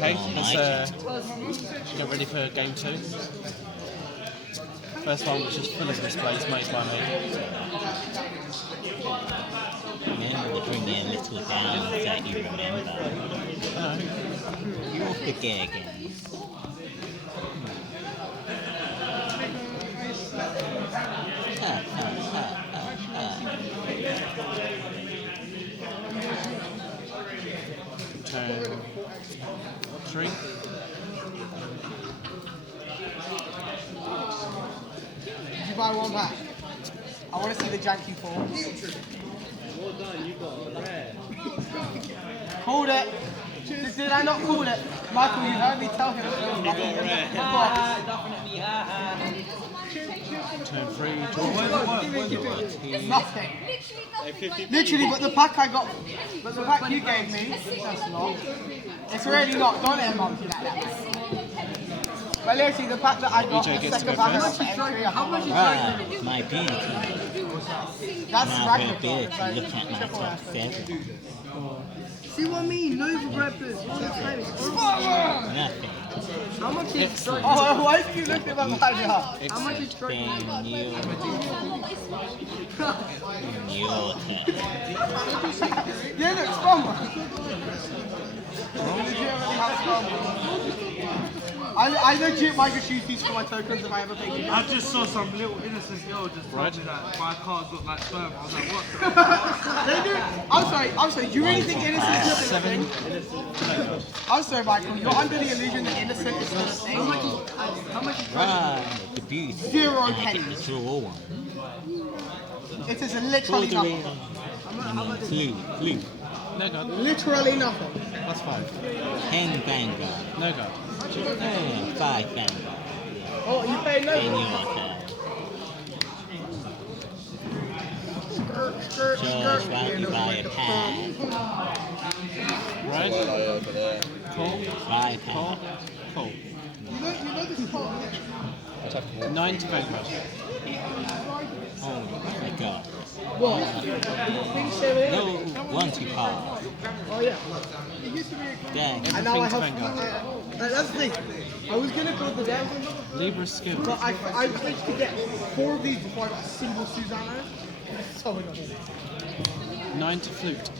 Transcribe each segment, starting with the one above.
Okay, let's get ready for game 2. First one, which is full of displays made by me. Remember to bring me a little down so that you remember. You'll forget again. Turn 3. Did you buy one pack? I want to see the janky form. Well done, you got a rare. Called it. Did I not call it? Michael, you heard me tell him. You got a rare. Definitely, Turn 3. Nothing. Hey, 50p. Literally, but the pack I got, but the pack you gave me, that's not. It's really not. Don't let him on like that. But literally, the pack that I got, EJ the gets to second go pack I first. got for entry, how much is Right, my ability. That's My Ragnarok. ability, look at my top 7. See what I mean? No overgrabbers. Nothing. How much is strike? Oh, why did you look at my pack? How much is strike? Then your turn. Yeah, look, Scrum. Legitimately have Scrum. I legit might just use these for my tokens if I ever pay you. I just saw some little innocent girl just Right. told me that my cards look like sperm. I was like, what the They do. I'm sorry. Do you really think innocent is still a thing? I'm sorry, Michael. You're under the illusion that innocent is still a thing. How much is Right, the beauty. 0 And I get pennies. the draw one. It is literally nothing. Blue. No god. Literally nothing. That's 5. 10 Vanguard. No god. 5 Vanguard. Oh, you pay no. Then your turn. Charge while you buy a pad. Right? Cool. 5 Cool. pad. Cool. You know this part. 9 to Vanguard. Oh my god. What? Things so weird. No, 1 to par. Oh yeah. Dang. And now I Everything to have. Vanguard. That's the thing. I was gonna build the deck, Libra skill. but I managed to get 4 of these before I got a single Susanna. So annoying. 9 to flute.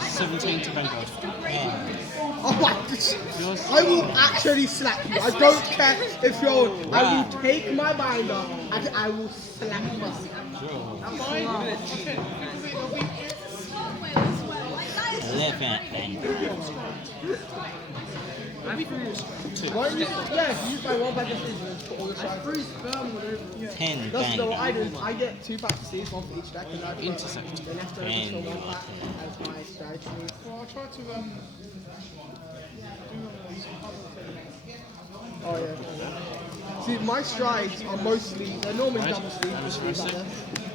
17 to Vanguard. Oh my Yours? I will actually slap you. I don't care if you're. I will take my binder and I will slap you. Draw. Fine. 11 Vanguard. Why don't you? Yeah, use my 1 pack of scissors for all the sides. 10 That's no, I Vanguard. do. I get 2 packs of seeds, 1 for each deck, and I put Intercept. the leftover And to 1 your pack as my strategy. Well, I tried to Oh yeah. See, my strides are mostly, they're normally Right. double sleeves, Aristocracy.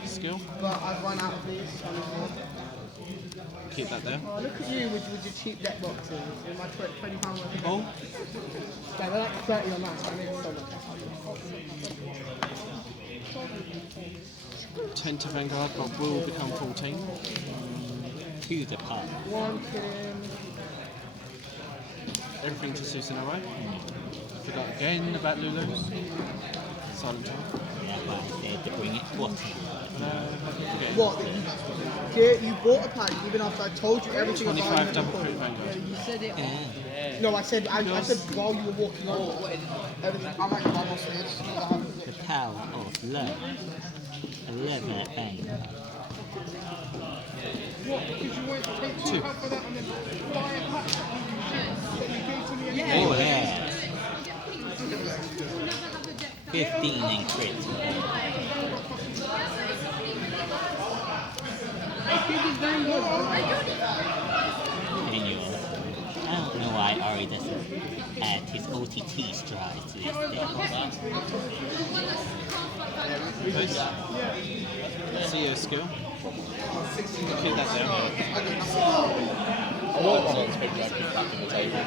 Skill. but I've run out of these. Keep that there. Oh, look at you with your cheap deck boxes and my £20 worth of Oh. Yeah, they're like 30 on that, so I make so much. 10 to Vanguard, but will become 14. 2 to par. 1 kidding. Everything to Susanoo. I forgot again about Lulu. Silent Child. Yeah, but I said to bring it what? What? You bought a pack even after I told you everything about 25 it. double crit Vanguard. Yeah. No, I said while you were walking on everything. I'm like, I'm not serious. The power of love. 11 Vanguard. what? Because you went to pay 2 pounds for that and then buy a pack that you gave to me again. Oh yeah. 15 and crit. And yours. I don't know why Ari doesn't add his OTT strides to his deck. See your skill. Keep that there. I want one on speed back in the table.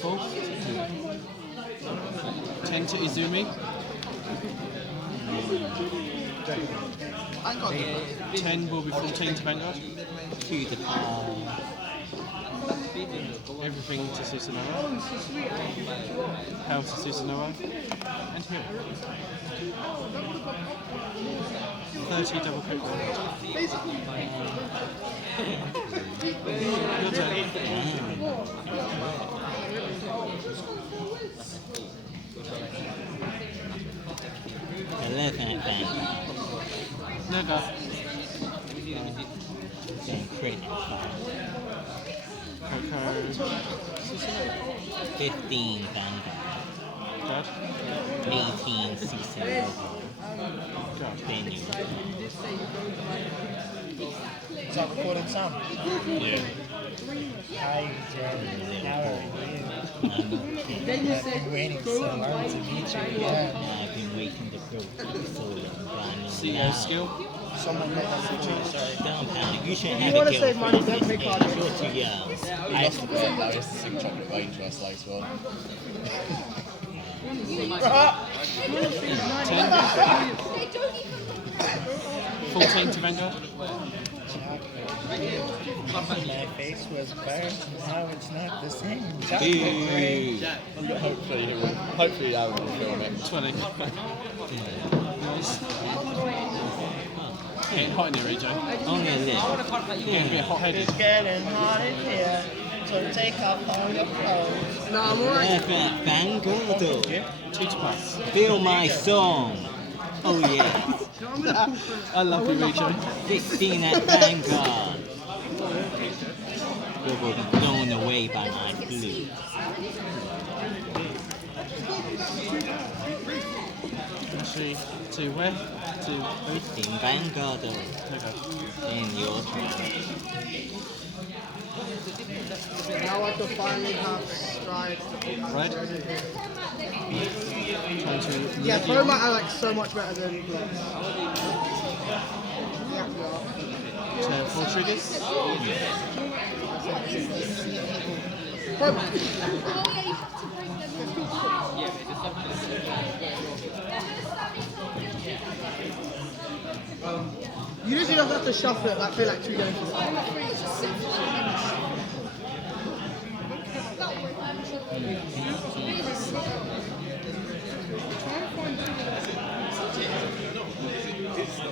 Cool. 10 to Izumi. 10 will be 14 to Vanguard. To the power. Everything to Susanoo. Power to Susanoo. And heal. 30 double quick roll. Your turn. 11 at Vanguard. No go. Then crit at 5. Coco. 15 Vanguard. Dad. 18 Susanoo. God. Then you. Is that recording sound? Yeah. Hi, Jen. How are you? I'm okay. I've been waiting so long to meet you again. I've been waiting to go for so long, but I'm not CEO now. skill. Someone met us too, sorry. Don't panic. You shouldn't You have a wanna save money, girlfriend don't this pick age. on it. You're too young. We lost the bet. I used to sing Chocolate Rain to us last one. 14 to Vanguard. My face was burnt, now it's not the same. Hey. Hopefully Aaron will film it. 20. Nice. Getting hot in here, EJ. Only a little. Getting a bit hot-headed. It's getting hot in here, so take off all your clothes. No, I'm alright. Left at Vanguard. 2 to pass. Feel my song. Oh yeah. I love you, EJ. 16 at Vanguard. You will be blown away by my flute. Actually, to where? To who? 16 Vanguard. Okay. Then your turn. Now I can finally have strides. Right? Trying to Yeah, lead you throw on. my are like so much better than blocks. To 4 triggers. Throw my. You usually don't have to shuffle it, I feel like 2 games.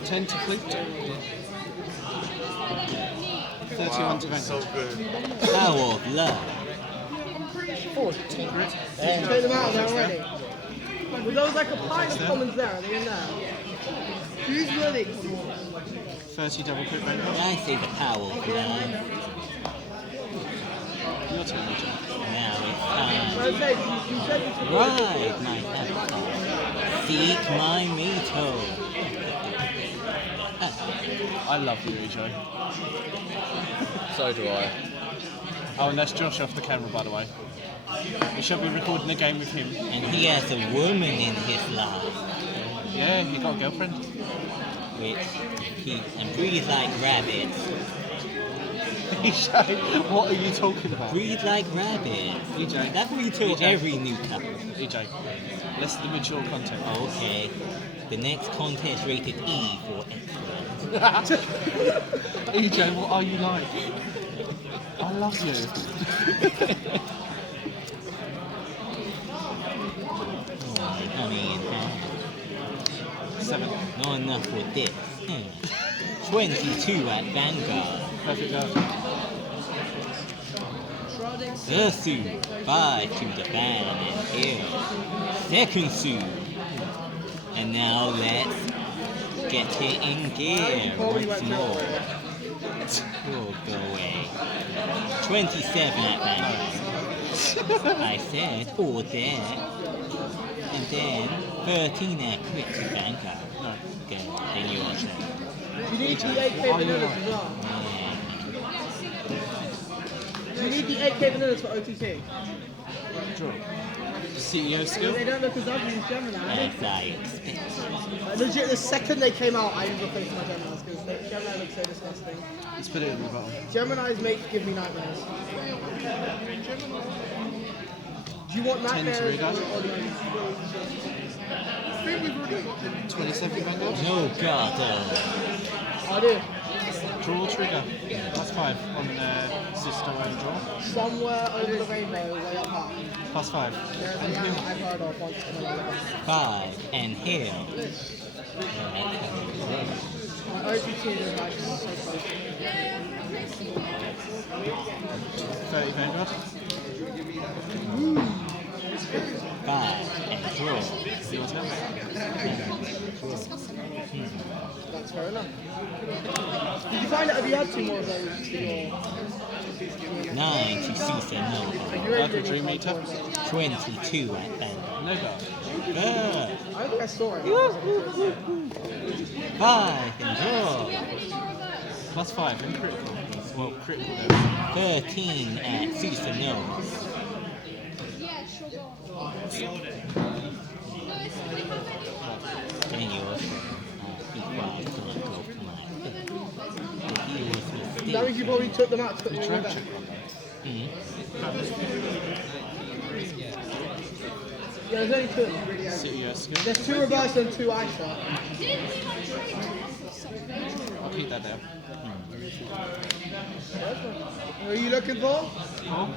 Ten to flute. 31 to Vanguard. Power of love. Take them out of there already. Were those like a pint of commons there? Are they in there? Who's willing? 30 double quick Vanguard. I say the power of love. Your turn, EJ. Now it's I time. said, you said you took Ride my avatar. Seek my mito. I love you, EJ. So do I. Oh, and that's Josh off the camera, by the way. We shall be recording a game with him. And he has a woman in his life. Yeah, he got a girlfriend. Which he and breathe like rabbits. EJ, what are you talking about? Breathe like rabbits. EJ. That's what you tell EJ. every new couple. EJ, less the mature content. Okay. The next contest rated E for excellence. EJ, what are you like? I love you. Oh, honey and ham. 7. Not enough for this. 22 at Vanguard. Perfect go. Ursu, 5 to the fan and here. Second suit. And now let's get it in gear once more. Oh, go away. 27 at Vanguard. I said, or there. And then 13 at crit to Vanguard. Okay, then you are turn. You need the 8k What are you bananas like? as well. Yeah. You need the 8k bananas for OTT. Draw. CEO skill. They don't look as ugly as Gemini. As I expected. Legit, the second they came out, I replaced my Geminis because Gemini looks so disgusting. Let's put it in the bottom. Gemini's give me nightmares. Do you want 10 to nightmares read out. or do you? 27 Vanguard. No, God, I do. Draw trigger. Plus 5 on sister and draw. Somewhere over the rainbow, way up high. Plus 5. There's a And land heal. I've heard of once in a while. 5 and heal. My OPT is like so close. 30 Vanguard. 5 and draw. Your turn. That's fair enough. Did you find out if you had 2 more of those to your... 9 to Susa Nova. Purple Dream Eater. 22 at Vanguard. No guard. I don't think I saw it. 5 and draw. Plus 5 in critical. Well, critical there. 13 at Susa Nova. And yours. Equals to go for my he was That means you probably took them out to put them Try in and there. check on that. Yeah, there's only 2. Really, City skill. there's 2 reverse and 2 ISA. I'll keep that there. What are you looking for? Cool.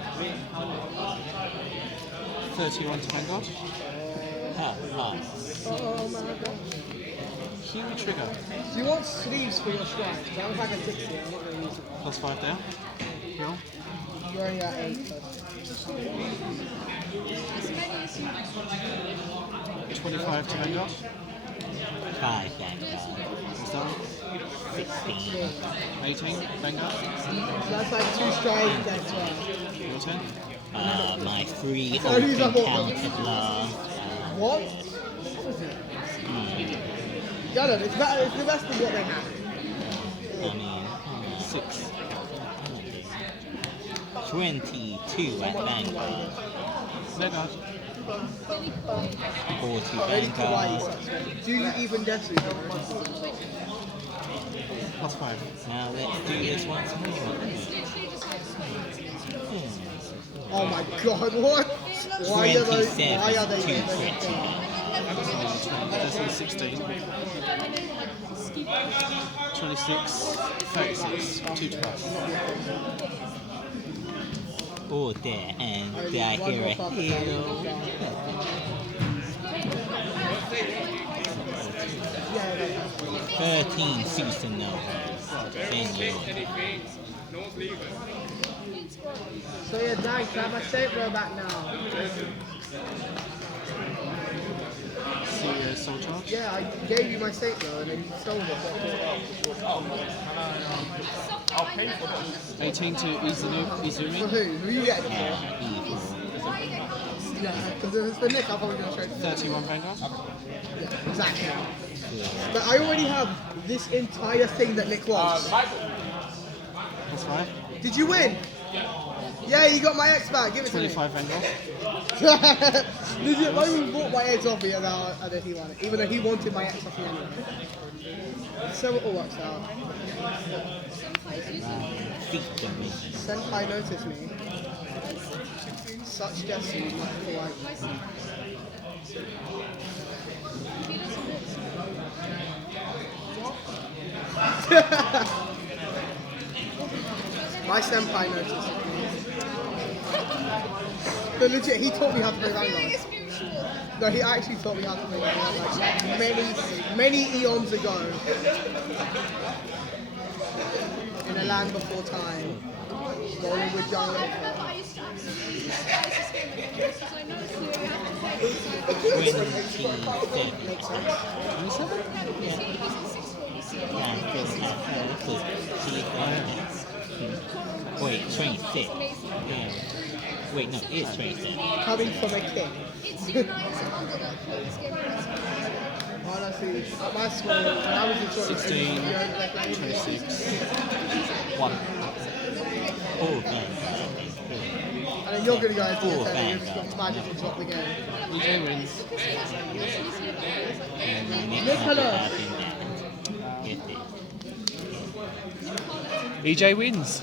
31 to Vanguard. Oh my god. Heal trigger. Do you want sleeves for your strike? That was like a 60, I'm not going to use it. Plus 5 there. Heal. You're only at 8. 25 to Vanguard. 5 Vanguard. What's that one? 16. 18 Vanguard. So that's like 2 strikes, that's right. Your turn. My free Oh, he's open up all- counter What? What was it? Yeah, no, it's the best of what they have. I mean, 6. 22 at Vanguard. No guard. 4 to Ready to Vanguard. Do you even Desu? Plus 5. Now let's do this once more. Oh my god, what? Why are they 27 to even critical. That's on 16. 26. 36. 2 to pass. Oh, there, and did I hear a heal? 13 Susa Nova. And you. So yeah, thanks, I have my safe row back now. See soul charge. Yeah, I gave you my safe row and then you stole it. 18 to Izumi. For Izumi. who? Who you getting it for? Evil. Yeah, because if it's for Nick, I'm probably going to show it to him. 31 Vanguard. Yeah, exactly. But I already have this entire thing that Nick wants. Plus 5. Did you win? Yeah, you got my X back. Give it to me. 25 Vanguard. Legit, I even bought my X off me and then he won it. Even though he wanted my X off me anyway. So it all works out. Senpai noticed me. Such destiny, not polite. My senpai noticed me. But legit, he taught me how to play Vanguard. No, he actually taught me how to play Vanguard like many eons ago. In a land before time. Rolling with young little folk. 27? Wait, 26. Yeah. Wait, no, it's 27. Coming from a king. Honestly, at my school, when I was in sort of 16, 26. 1. Oh, man. and then you're going to go into Oh, the and you're bang, just going to magic and drop the game. EJ wins. Nick, hello. Get this. EJ wins.